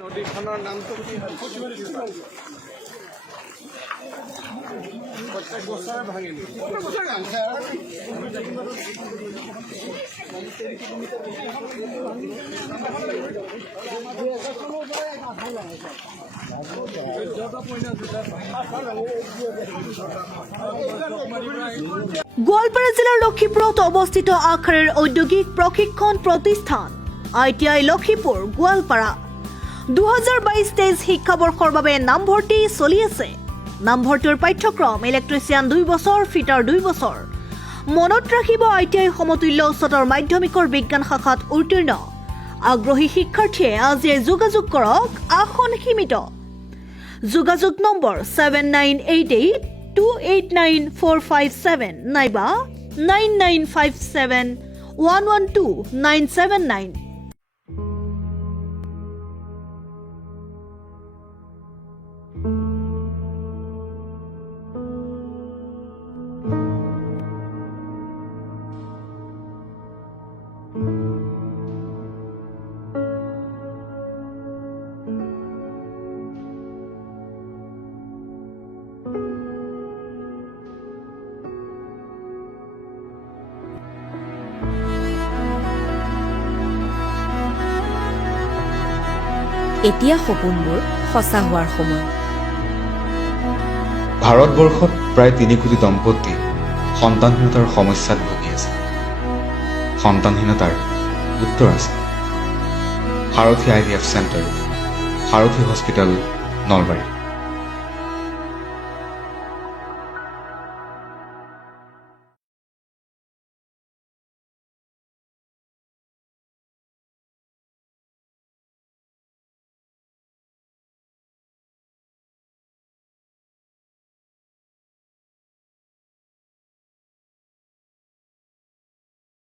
নদীখনৰ নামটো কি হয়? প্ৰত্যেক বছৰে ভাঙিল। গোৱালপাৰা জিলাৰ লক্ষীপুৰত অৱস্থিত আখৰেৰ ঔদ্যোগিক প্ৰশিক্ষণ প্ৰতিষ্ঠান ITI লক্ষীপুৰ গোৱালপাৰা 2022-23 শিক্ষাবৰ্ষৰ বাবে নামভৰ্তি চলি আছে। নামভৰ্তিৰ পাঠ্যক্ৰম ইলেক্ট্ৰিচিয়ান 2 বছৰ, ফিটাৰ 2 বছৰ। মনত ৰাখিব ITI সমতুল্য উচ্চতৰ মাধ্যমিকৰ বিজ্ঞান শাখাত উত্তীৰ্ণ আগ্ৰহী শিক্ষাৰ্থীয়ে আজি যোগাযোগ কৰক। আসন সীমিত। যোগাযোগ নম্বৰ 7988289457 নাইবা 9957112979। এতিয়া সপোনবোৰ সঁচা হোৱাৰ সময়। ভাৰতবৰ্ষত প্ৰায় 3 কোটি দম্পতি সন্তানহীনতাৰ সমস্যাত ভুগি আছে। সন্তানহীনতাৰ উত্তৰ আছে। সাৰথী IVF চেণ্টাৰ, সাৰথী হস্পিটেল, নলবাৰী।